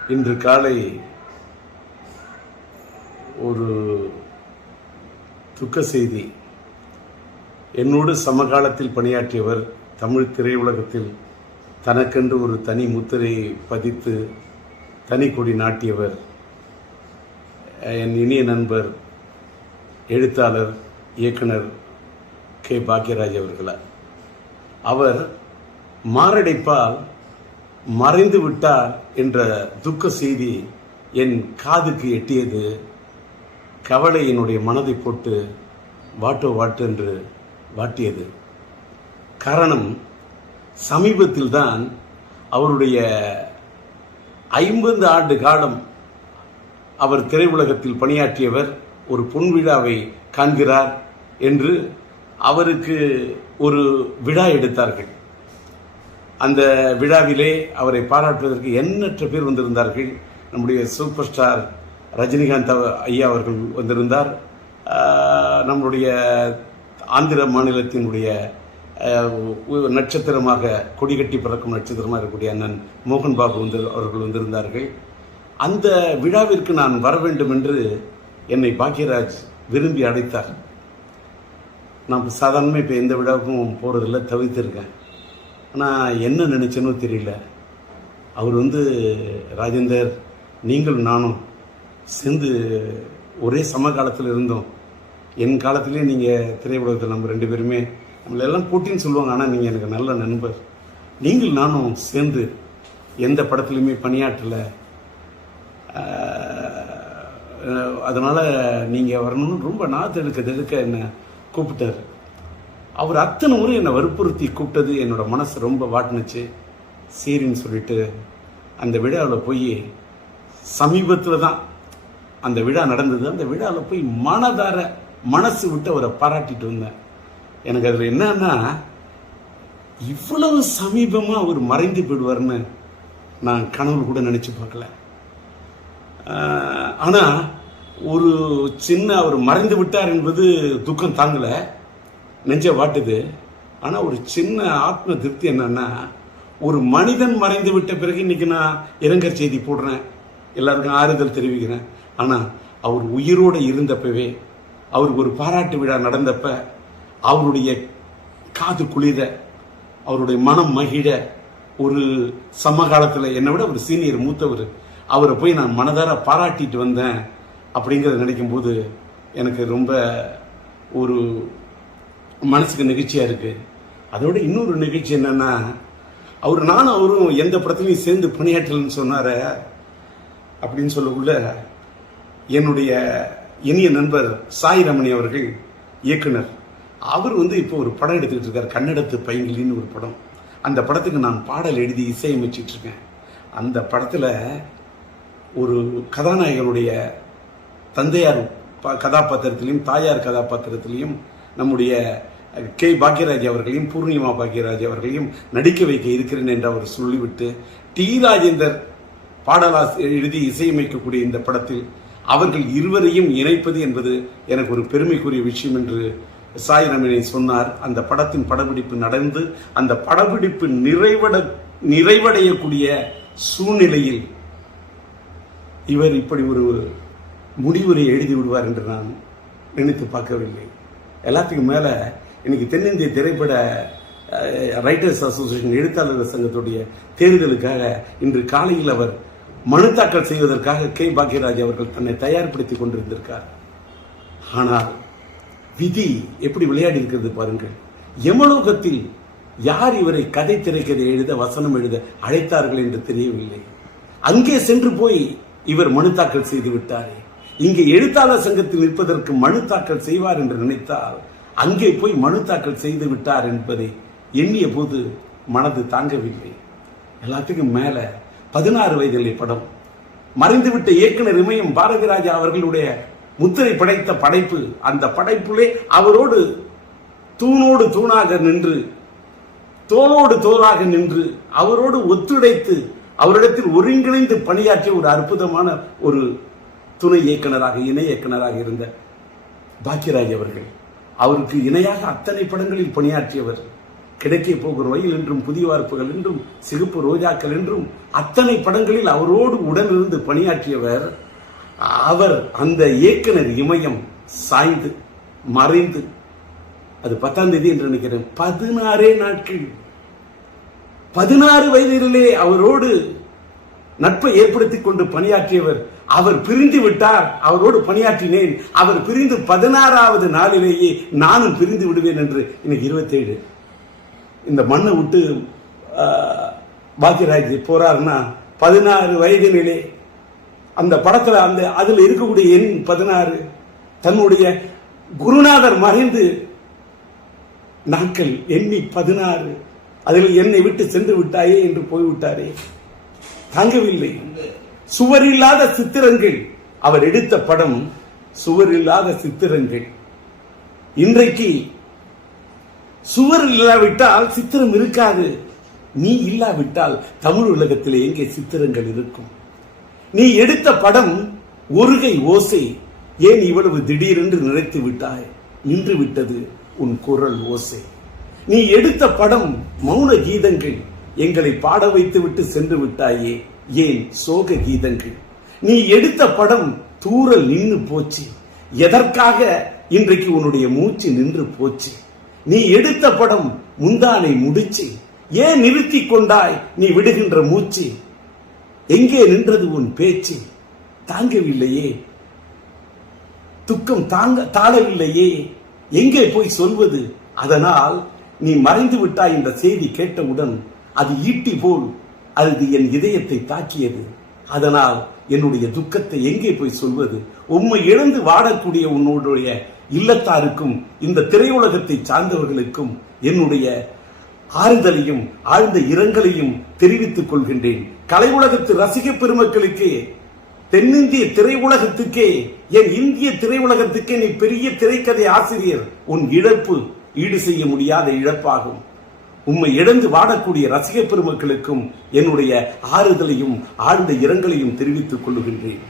இன்று காலை ஒரு துக்க செய்தி. என்னோடு சமகாலத்தில் பணியாற்றியவர், தமிழ் திரையுலகத்தில் தனக்கென்று ஒரு தனி முத்திரையை பதித்து தனி கொடி நாட்டியவர், என் இனிய நண்பர் எழுத்தாளர் இயக்குனர் கே. பாக்யராஜ் அவர்களார். அவர் மாரடைப்பால் மறைந்து விட்டார் என்ற துக்க செய்தி என் காதுக்கு எட்டியது. கவலை என்னுடைய மனதை போட்டு வாட்டோ வாட்டு என்று வாட்டியது. காரணம், சமீபத்தில் தான் அவருடைய 50 ஆண்டு காலம் அவர் திரையுலகத்தில் பணியாற்றியவர் ஒரு பொன்விழாவை காண்கிறார் என்று அவருக்கு ஒரு விழா எடுத்தார்கள். அந்த விழாவிலே அவரை பாராட்டுவதற்கு எண்ணற்ற பேர் வந்திருந்தார்கள். நம்முடைய சூப்பர் ஸ்டார் ரஜினிகாந்த் ஐயா அவர்கள் வந்திருந்தார். நம்முடைய ஆந்திர மாநிலத்தினுடைய நட்சத்திரமாக கொடிகட்டி பறக்கும் நட்சத்திரமாக இருக்கக்கூடிய அண்ணன் மோகன் பாபு அவர்கள் வந்திருந்தார்கள். அந்த விழாவிற்கு நான் வர வேண்டும் என்று என்னை பாக்யராஜ் விரும்பி அழைத்தார். நான் சாதாரணமாக இப்போ எந்த விழாவுக்கும் போகிறதில்ல, தவிர்த்திருக்கேன். ஆனால் என்ன நினச்சேனோ தெரியல. அவர் ராஜேந்தர், நீங்கள் நானும் சேர்ந்து ஒரே சமகாலத்தில் இருந்தோம். என் காலத்திலே நீங்கள் திரையுலகத்தில் நம்ம 2 பேருமே நம்மளெல்லாம் போட்டின்னு சொல்லுவாங்க, ஆனால் நீங்கள் எனக்கு நல்ல நண்பர். நீங்கள் நானும் சேர்ந்து எந்த படத்துலையுமே பணியாற்றலை, அதனால் நீங்கள் வரணும்னு ரொம்ப நாத்தெடுக்க என்னை கூப்பிட்டார். அவர் அத்தனை முறை என்னை வற்புறுத்தி கூப்பிட்டது என்னோட மனசு ரொம்ப வாட்டினுச்சு. சரின்னு சொல்லிட்டு அந்த விழாவில் போய், சமீபத்தில் தான் அந்த விழா நடந்தது, அந்த விழாவில் போய் மனதார மனசு விட்டு அவரை பாராட்டிட்டு வந்தேன். எனக்கு அதில் என்னன்னா, இவ்வளவு சமீபமாக அவர் மறைந்து போயிடுவார்னு நான் கனவு கூட நினச்சி பார்க்கல. ஆனால் ஒரு சின்ன அவர் மறைந்து விட்டார் என்பது துக்கம் தாங்கலை, நெஞ்ச வாட்டுது. ஆனால் ஒரு சின்ன ஆத்ம திருப்தி என்னன்னா, ஒரு மனிதன் மறைந்து விட்ட பிறகு இன்னைக்கு நான் இரங்கல் செய்தி போடுறேன், எல்லாருக்கும் ஆறுதல் தெரிவிக்கிறேன். ஆனால் அவர் உயிரோடு இருந்தப்பவே, அவருக்கு ஒரு பாராட்டு விழா நடந்தப்ப அவருடைய காது குளிர, அவருடைய மனம் மகிழ, ஒரு சமகாலத்தில் என்னை விட ஒரு சீனியர் மூத்தவர், அவரை போய் நான் மனதார பாராட்டிட்டு வந்தேன் அப்படிங்கிறத நினைக்கும் போது எனக்கு ரொம்ப ஒரு மனசுக்கு நிகழ்ச்சியாக இருக்குது. அதோட இன்னொரு நிகழ்ச்சி என்னன்னா, நானும் அவரும் எந்த படத்துலையும் சேர்ந்து பணியாற்றலன்னு சொன்னார அப்படின்னு சொல்லக்குள்ள, என்னுடைய இனிய நண்பர் சாய் ரமணி அவர்கள் இயக்குனர், அவர் இப்போ ஒரு படம் எடுத்துக்கிட்டு இருக்கார், கன்னடத்து பைங்கிலின்னு ஒரு படம். அந்த படத்துக்கு நான் பாடல் எழுதி இசையமைச்சிட்டு இருக்கேன். அந்த படத்தில் ஒரு கதாநாயகனுடைய தந்தையார் கதாபாத்திரத்திலையும் தாயார் கதாபாத்திரத்திலையும் நம்முடைய கே. பாக்யராஜ் அவர்களையும் பூர்ணிமா பாக்யராஜ் அவர்களையும் நடிக்க வைக்க இருக்கிறேன் என்று அவர் சொல்லிவிட்டு, டி. ராஜேந்தர் பாடலாசிரியர் எழுதி இசையமைக்கக்கூடிய இந்த படத்தில் அவர்கள் இருவரையும் இணைப்பது என்பது எனக்கு ஒரு பெருமைக்குரிய விஷயம் என்று சாய் ரமணி சொன்னார். அந்த படத்தின் படப்பிடிப்பு நடந்து அந்த படப்பிடிப்பு நிறைவடையக்கூடிய சூழ்நிலையில் இவர் இப்படி ஒரு முடிவுரை எழுதி விடுவார் என்று நான் நினைத்து பார்க்கவில்லை. எல்லாத்துக்கும் மேலே இன்னைக்கு தென்னிந்திய திரைப்பட ரைட்டர்ஸ் அசோசியேஷன் எழுத்தாளர் சங்கத்துடைய தேர்தலுக்காக இன்று காலையில் அவர் மனு தாக்கல் செய்வதற்காக கே. பாக்யராஜ் அவர்கள் தன்னை தயார்படுத்திக் கொண்டிருந்திருக்கார். ஆனால் விதி எப்படி விளையாடி இருக்கிறது பாருங்கள். யமலோகத்தில் யார் இவரை கதை திரைக்கதை எழுத, வசனம் எழுத அழைத்தார்கள் என்று தெரியவில்லை. அங்கே சென்று போய் இவர் மனு தாக்கல் செய்து விட்டாரே. இங்கே எழுத்தாளர் சங்கத்தில் நிற்பதற்கு மனு தாக்கல் செய்வார் என்று நினைத்தால் அங்கே போய் மனு தாக்கல் செய்து விட்டார் என்பதை எண்ணிய போது மனது தாங்கவில்லை. எல்லாத்துக்கும் மேல 16 வயதிலே படம், மறைந்துவிட்ட இயக்குனர் இமயம் பாரதிராஜா அவர்களுடைய முத்திரை படைத்த படைப்பு. அந்த படைப்புலே அவரோடு தூணோடு தூணாக நின்று, தோளோடு தோளாக நின்று, அவரோடு ஒத்துழைத்து, அவரிடத்தில் ஒருங்கிணைந்து பணியாற்றிய ஒரு அற்புதமான ஒரு துணை இயக்குனராக, இணை இயக்குனராக இருந்த பாக்யராஜ் அவர்கள், அவருக்கு இணையாக அத்தனை படங்களில் பணியாற்றியவர். கிடைக்க போகிற ரயில் என்றும், புதிய வார்ப்புகள் என்றும், சிகப்பு ரோஜாக்கள் என்றும் அத்தனை படங்களில் அவரோடு உடனிருந்து பணியாற்றியவர். அவர் அந்த இயக்குனர் இமயம் சாய்ந்து மறைந்து, அது 10ஆம் தேதி என்று நினைக்கிறேன், 16 நாட்கள், 16 வயதிலே அவரோடு நட்பை ஏற்படுத்திக் கொண்டு பணியாற்றியவர். அவர் பிரிந்து விட்டார், அவரோடு பணியாற்றினேன். அவர் பிரிந்து 16வது நாளிலேயே நானும் பிரிந்து விடுவேன் என்று. இன்னைக்கு 27. இந்த மண்ணை விட்டு பாக்யராஜ் போறாருன்னா 16 வயதினிலே அந்த படத்துல அதுல இருக்கக்கூடிய எண் 16. தன்னுடைய குருநாதர் மறைந்து நாட்கள் எண்ணி 16, அதில் என்னை விட்டு சென்று விட்டாயே என்று போய்விட்டாரே, தாங்கவில்லை. சுவர் இல்லாத சித்திரங்கள், அவர் எடுத்த படம் சுவர் இல்லாத சித்திரங்கள். இன்றைக்கு சுவர் இல்லாவிட்டால் சித்திரம் இருக்காது. நீ இல்லாவிட்டால் தமிழ் உலகத்தில் எங்கே சித்திரங்கள் இருக்கும்? நீ எடுத்த படம் ஒருகை ஓசை, ஏன் இவ்வளவு திடீரென்று நினைத்து விட்டாய்? நின்று விட்டது உன் குரல் ஓசை. நீ எடுத்த படம் மௌன கீதங்கள், எங்களை பாட வைத்து விட்டு சென்று விட்டாயே, ஏன் சோக கீதங்கள்? நீ எடுத்த படம் தூரல் நின்று போச்சு, எதற்காக இன்றைக்கு உன்னுடைய மூச்சு நின்று போச்சு? நீ எடுத்த படம் முந்தானை முடிச்சு, ஏன் நிறுத்தி கொண்டாய் நீ விடுகின்ற மூச்சு? எங்கே நின்றது உன் பேச்சு? தாங்கவில்லையே, துக்கம் தாழவில்லையே, எங்கே போய் சொல்வது? அதனால் நீ மறைந்து விட்டாய் என்ற செய்தி கேட்டவுடன் அது ஈட்டி போல் அது என் இதயத்தை தாக்கியது. அதனால் என்னுடைய துக்கத்தை எங்கே போய் சொல்வது? உம்மை இழந்து வாடக்கூடிய உன்னுடைய இல்லத்தாருக்கும் இந்த திரையுலகத்தை சார்ந்தவர்களுக்கும் என்னுடைய ஆறுதலையும் ஆழ்ந்த இரங்கலையும் தெரிவித்துக் கொள்கின்றேன். கலை உலகத்து ரசிக பெருமக்களுக்கு, தென்னிந்திய திரையுலகத்துக்கே, என் இந்திய திரையுலகத்துக்கே நீ பெரிய திரைக்கதை ஆசிரியர். உன் இழப்பு ஈடு செய்ய முடியாத இழப்பாகும். உம்மை இழந்து வாடக்கூடிய ரசிக பெருமக்களுக்கும் என்னுடைய ஆறுதலையும் ஆழ்ந்த இரங்கலையும் தெரிவித்துக் கொள்ளுகின்றேன்.